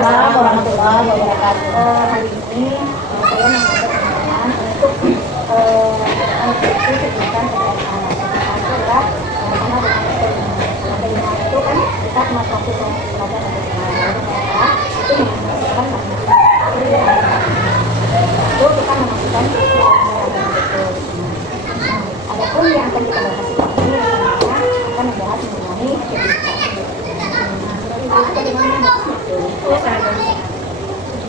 Waalaikumsalam warahmatullahi wabarakatuh. Hari ini saya mengajak teman-teman untuk pendidikan adalah sama dengan itu kan kita masuk ke pelajaran itu mengajarkan itu kita memasukkan adapun yang akan kita bahas ini akan membahas mengenai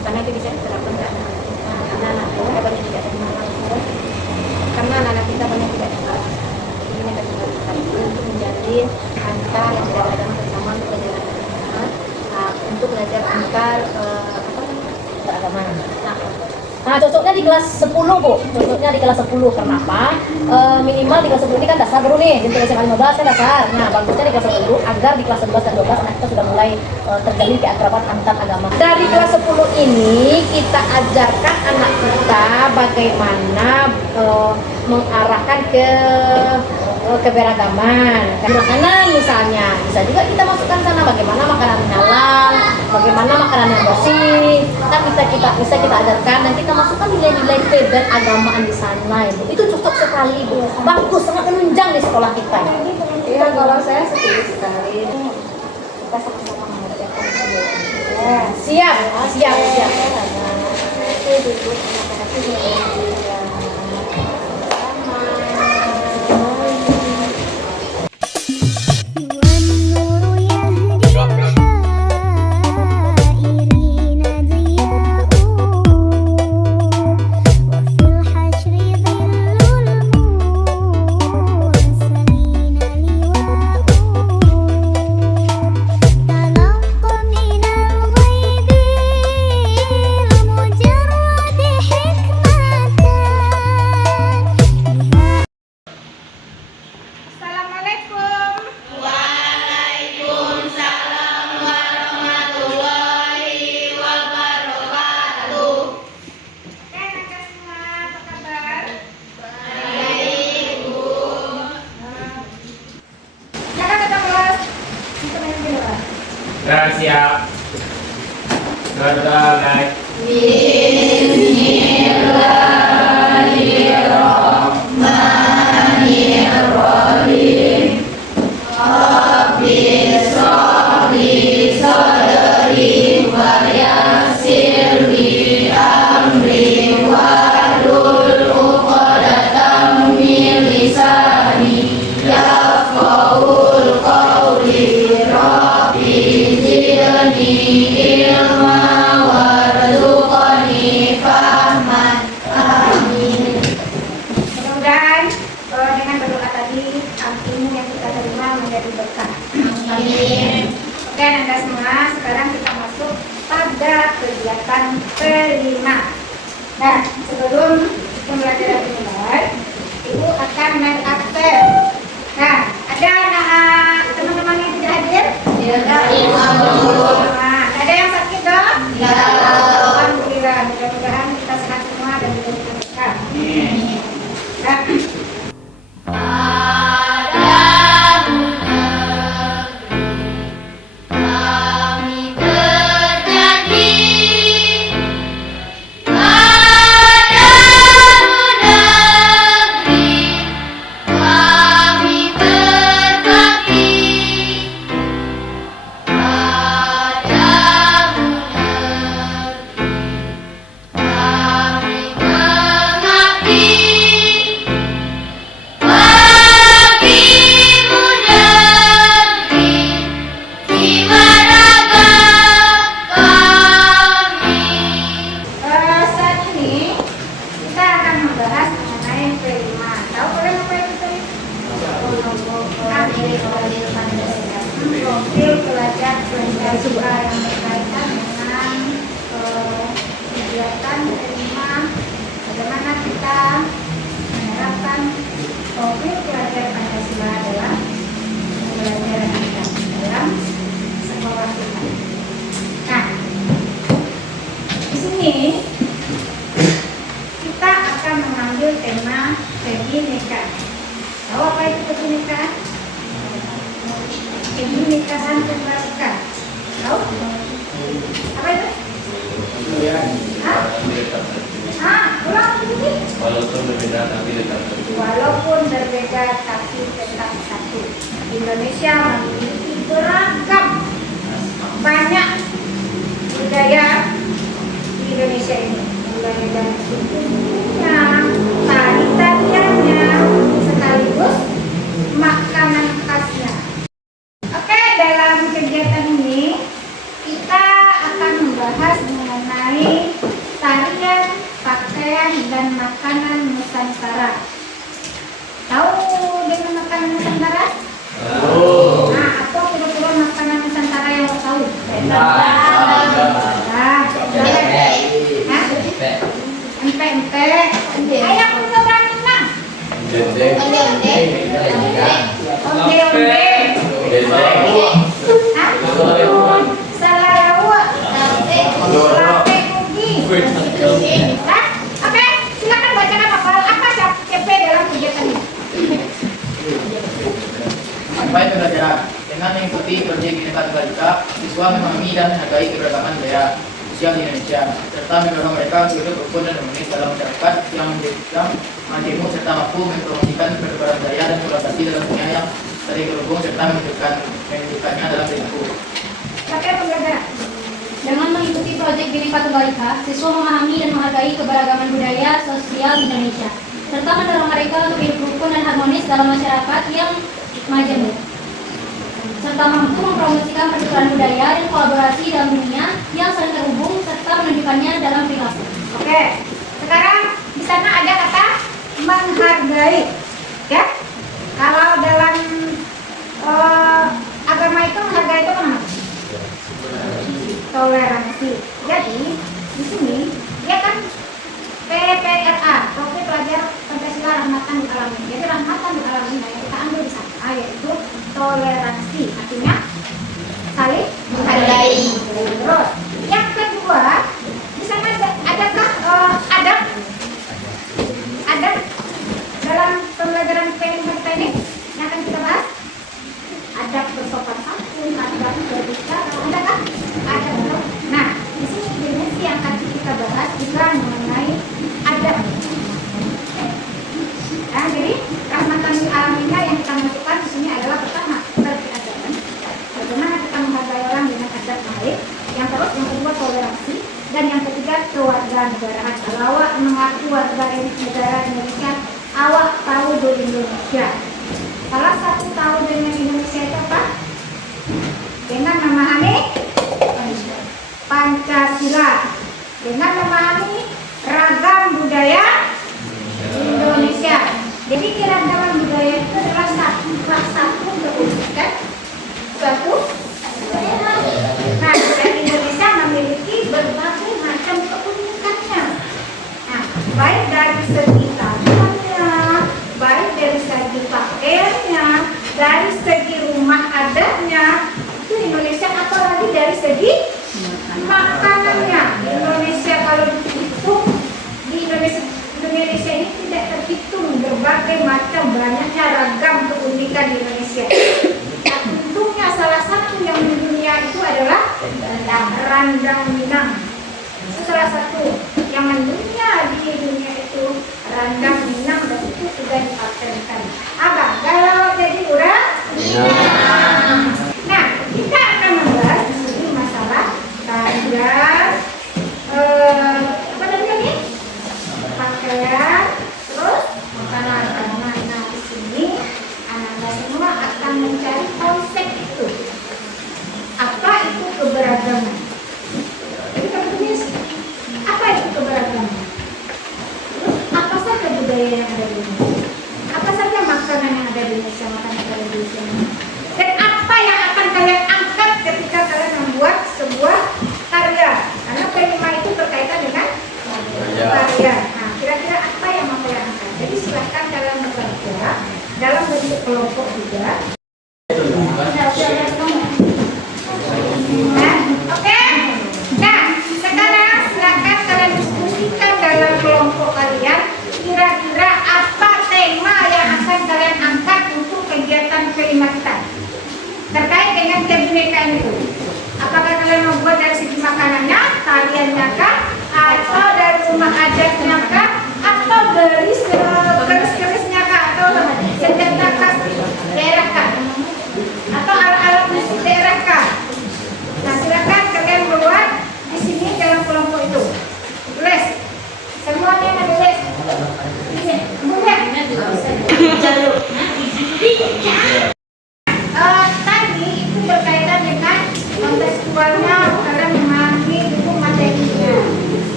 karena itu bisa diterapkan ke anak-anak kita banyak tidak karena anak-anak kita banyak tidak sekolah. Ini akan kita untuk menjalin antar yang tidak beragama bersama untuk belajar untuk belajar antar beragama. Nah, cocoknya di kelas 10, Bu. Cocoknya di kelas 10. Kenapa? Minimal di kelas 10 ini kan dasar dulu nih. Jadi SMA 15 kan dasar. Nah, bagusnya di kelas 10 agar di kelas 11 dan 12 anak kita sudah mulai terjalin keakraban antar agama. Dari kelas 10 ini kita ajarkan anak kita bagaimana mengarahkan ke keberagaman. Makanan misalnya, bisa juga kita masukkan sana bagaimana makanan halal, bagaimana makanan yang bersih. Kan bisa kita ajarkan dan kita masukkan nilai-nilai keberagamaan di sana. Itu cocok sekali, Bu. Bagus, sangat menunjang di sekolah kita. Iya, kalau saya setuju sekali. Kita sama-sama mengerjakan ya. Siap. Siap. Mulai. Bismillahirrahmanirrahim. Rabbi shrahli sadri wa yassir li amri wahlul 'uqdatam min lisani yafqahul qawli. Ilma warzuqani fahman. Amin. Mudah-mudahan dengan berdoa tadi ilmu yang kita terima menjadi berkah. Amin. Oke, Anda semua, sekarang kita masuk pada kegiatan kelima. Nah, sebelum pembelajaran dimulai, Ibu akan main aktif. Nah, ada teman-teman yang tidak hadir? Ya, Nah, ada yang sakit dong? Ya. Alhamdulillah, mudah-mudahan kita sehat semua dan kita berkah. Nah, Walaupun berbeda tapi tetap satu. Indonesia memiliki beragam banyak budaya di Indonesia ini, mulai dari sukunya, tari-tariannya, sekaligus makanan khasnya. Oke, dalam kegiatan ini kita akan membahas mengenai tarian, pakaian, dan makanan Nusantara. Tahu dengan makanan Nusantara? Nah, apa kira-kira makanan Nusantara yang lo tahu? Empek-empek. Ayah punya orang Minang. Onde-onde. Salarawa. Lape kugi. Oke, silakan bacakan apa CP dalam kegiatan ini. Baik pelajaran, dengan mengikuti proyek Bhinneka Tunggal Ika, siswa memahami dan menghargai keberagaman budaya sosial di Indonesia, serta mendorong mereka untuk hidup rukun dan harmonis dalam masyarakat yang menjadikan majemuk serta mampu mempromosikan pertukaran budaya dan kolaborasi dalam dunia yang saling terhubung serta menunjukkannya dalam perilaku. Pakai pembelajaran. Dengan mengikuti proyek Bhinneka Tunggal Ika, siswa memahami dan menghargai keberagaman budaya sosial di Indonesia, serta mendorong mereka untuk hidup rukun dan harmonis dalam masyarakat yang majemuk, serta mampu mempromosikan pertukaran budaya dan kolaborasi dalam dunia yang saling terhubung serta menunjukkannya dalam perilaku. Oke, sekarang di sana ada kata menghargai, ya. Kalau dalam agama itu menghargai itu apa? Toleransi. Jadi di sini dia kan PPRA, Profil Pelajar Pancasila Rahmatan Lil Alamin. Jadi Rahmatan Lil Alamin yang kita ambil di sana yaitu toleransi, artinya saling menghargai. Terus yang kedua di sana adakah adab dalam pembelajaran PMK kita ini yang akan kita bahas? Adab bersopan santun, adab berbicara, adakah? Adab. Nah, di sini definisi yang akan kita bahas juga mengenai adab. Nah, jadi rahmatan lil alaminnya yang kita masukkan di sini adalah pertama peradaban. Bagaimana kita menghargai orang dengan adab baik. Yang kedua toleransi, dan yang ketiga kewarganegaraan. Awak mengaku warga negara Indonesia, awak tahu do Indonesia. Salah satu tahu dengan Indonesia itu apa? Dengan memahami Pancasila, dengan memahami ragam budaya Indonesia. Jadi keragaman budaya itu adalah satu keunikan, suatu. Nah, budaya Indonesia memiliki berbagai macam keunikannya. Nah, baik dari segi tariannya, baik dari segi pakaiannya, dari segi rumah adatnya, itu Indonesia, apalagi dari segi makanannya. Indonesia kalau dihitung di Indonesia ini tidak terhitung berbagai macam banyaknya ragam keunikan di Indonesia. Nah, untungnya salah satu yang mendunia itu adalah Randang Minang. Itu salah satu yang mendunia di dunia itu, Randang Minang, dan itu sudah dipatenkan. Abang, kalau jadi orang Minang. Nah, kita akan membahas di sini masalah tarian, apa namanya nih? Pakaian, terus makanan. Nah, di sini anak-anak semua akan mencari konsep itu. Apa itu keberagaman? Jadi kita tulis apa itu keberagaman? Terus apa saja budaya yang ada di Indonesia? Apa saja makanan yang ada di Indonesia, makanan tradisi? Dan apa yang akan kalian angkat ketika kalian membuat sebuah karya?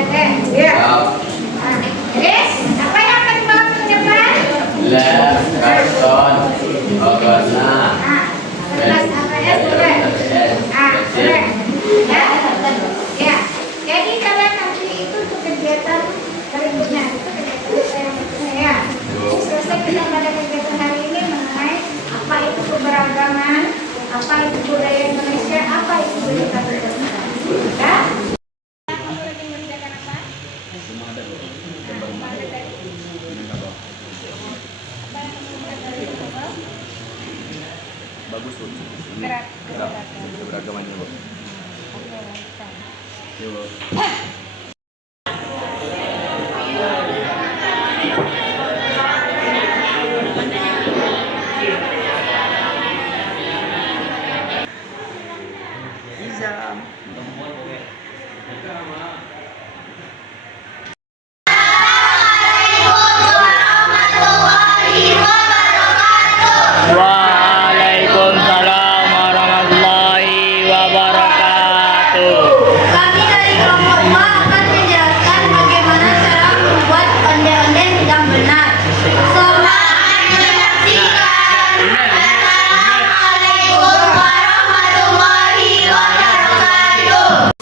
Ya. Terus, apa yang akan dibawa ke depan? Lem, karton, warna, Kertas ABS boleh? Boleh. Ya. Ya. Jadi kalian nanti itu untuk kegiatan berikutnya itu kegiatan yang berikutnya ya. Selesai kita pada kegiatan hari ini mengenai apa itu keberagaman, apa itu budaya Indonesia, apa itu budaya Indonesia. Ya. bagus Bu. Ini keberagaman Bu. Iya, Bu. Waalaikumsalam warahmatullahi wabarakatuh. Kami dari kelompok 5 akan menjelaskan bagaimana cara membuat onde-onde yang benar. Selamat menyaksikan. Assalamualaikum warahmatullahi wabarakatuh.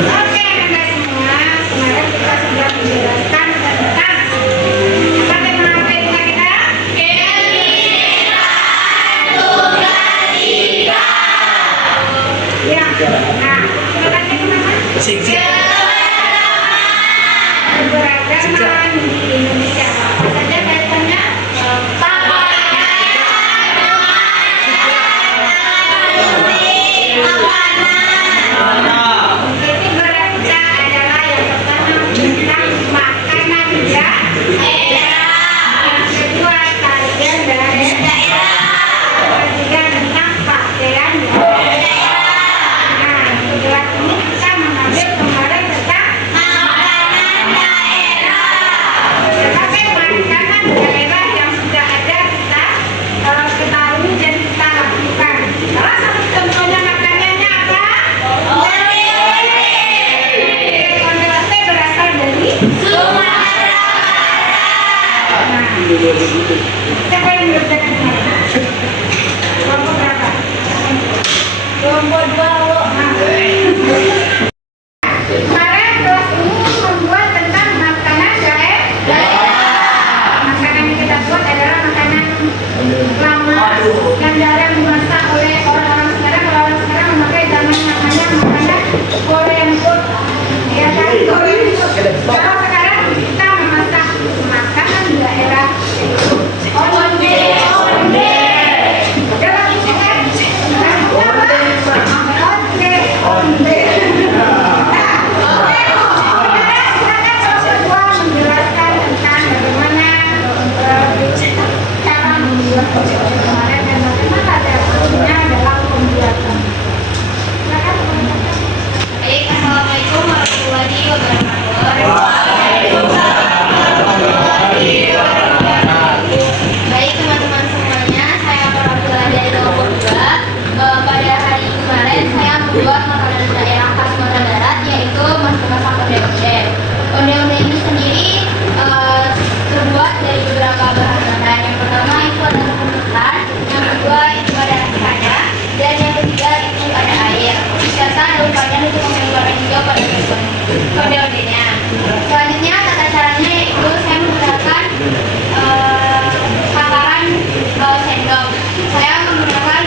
Oke, Anda semua, kemarin kita sudah menjelaskan tentang apa tema kita? Ya. Nah, terima kasih keberagaman di Indonesia. Apa saja kaitannya? Jadi berita adalah yang pertama tentang makanan daerah, yang kedua tarian daerah, yang ketiga tentang pakaian daerah. Nah, setelah ini kita mengambil kemarin tentang makanan daerah. Sebagai makanan daerah yang sudah ada kita ketahui dan kita lakukan. Salah satu contohnya makanannya apa? Onde-onde berasal dari Sumatera. Nah, siapa yang mengerjakan ini? Kelompok berapa? Kelompok 2. Kemarin kelas ini membuat tentang makanan daerah. Makanan yang kita buat adalah makanan lama yang jarang dimasak oleh orang-orang sekarang. Kalau orang sekarang memakai zaman namanya makanan Korean food, ya kan? Korean food. Kalau sekarang kita memasak makanan daerah, onde-onde. Dalam istilah namanya apa? Onde-onde. Menjelaskan tentang bagaimana cara membuat kemarin dan bagaimana dasarnya dalam pembuatan. Silakan. Assalamualaikum warahmatullahi wabarakatuh.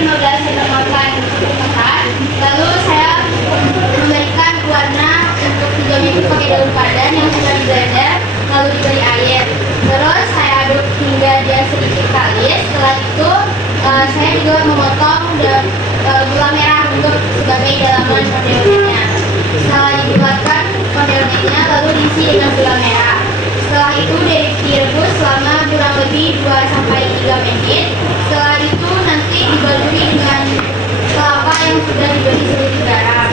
15 ditambahkan tepat. Lalu saya memberikan warna untuk hijaunya itu pakai daun pandan yang sudah di-blender lalu diberi air. Terus saya aduk hingga dia sedikit kalis. Setelah itu saya juga memotong gula merah untuk sebagai dalaman ondel-ondelnya. Setelah dibuatkan ondel-ondelnya lalu diisi dengan gula merah. Setelah itu direbus selama kurang lebih 2-3 menit. Setelah itu nanti dibaluri dengan kelapa yang sudah diberi sedikit garam.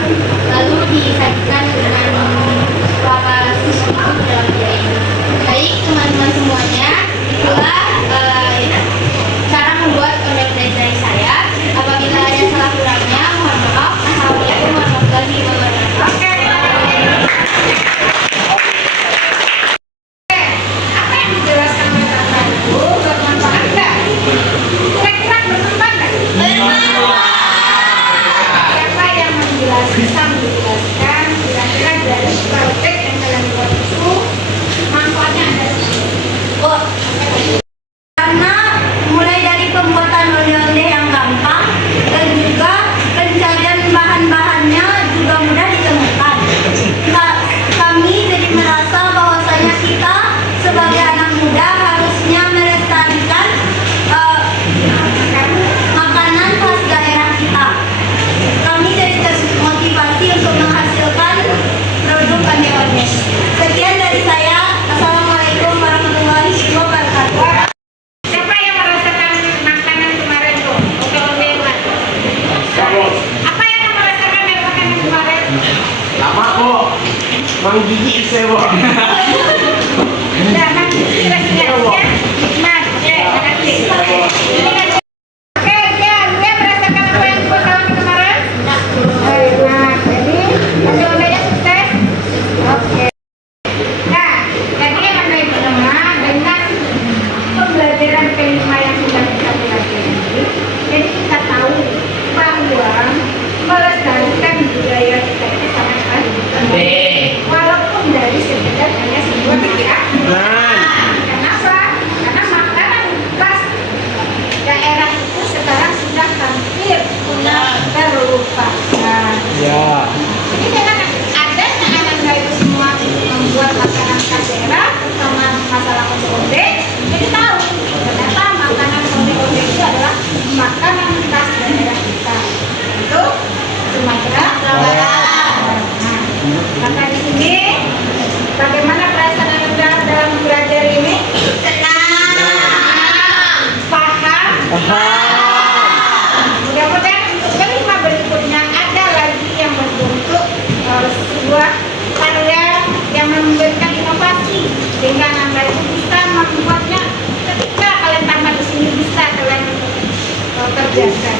Lalu disajikan dengan kelapa susu itu dalam piring. Baik teman-teman semuanya, itulah cara membuat ondel-ondel dari saya. Apabila ada salah kurangnya, mohon maaf. Assalamualaikum warahmatullahi wabarakatuh. Apa yang dijelaskan oleh Kakak itu bermanfaat nggak? Kira-kira bermanfaat nggak? Siapa yang menjelaskan kira-kira dari project yang kalian buat itu manfaatnya ada? Oh, karena mulai dari pembuatan ondel-ondel yang gampang dan juga pencarian bahan-bahannya juga mudah ditemukan. Kami jadi merasa bahwasanya kita sebagai anak muda harusnya melestarikan makanan khas daerah kita. Kami jadi termotivasi untuk menghasilkan produk ondel-ondel. Sekian dari saya. Assalamualaikum warahmatullahi wabarakatuh. Siapa yang merasakan makanan kemarin tuh? Ondel-ondelan. Apa yang kamu rasakan dari makanan kemarin? Lama kok. Mang gigi saya kok. Udah, nanti kira-kira nikmat. Oke, makasih. Ini kan oke, ya, dia merasakan apa yang buat kawan kemarin? Nah, jadi ondel-ondelnya sukses. Oke. Nah, jadi yang menarik pertama dengan pembelajaran kelima yang sudah kita pelajari, jadi kita tahu bahwa melestarikan budaya kita itu sangat penting. Walaupun dari sekedar hanya sebuah pikiran. Kenapa? Karena makanan khas daerah itu sekarang sudah hampir terlupakan. Jadi dengan adanya anak-anak itu semua membuat makanan khas daerah, terutama masalah ondel-ondel, jadi tahu ternyata makanan ondel-ondel itu adalah makanan khas daerah kita. Itu Sumatera Barat. Nah, maka di sini bagaimana perasaan Anda dalam belajar ini? Senang. Paham? Mudah-mudahan untuk kelima berikutnya ada lagi yang berbentuk sebuah karya yang memberikan inovasi sehingga Anda itu bisa membuatnya ketika kalian tamat di sini bisa kalian kerjakan.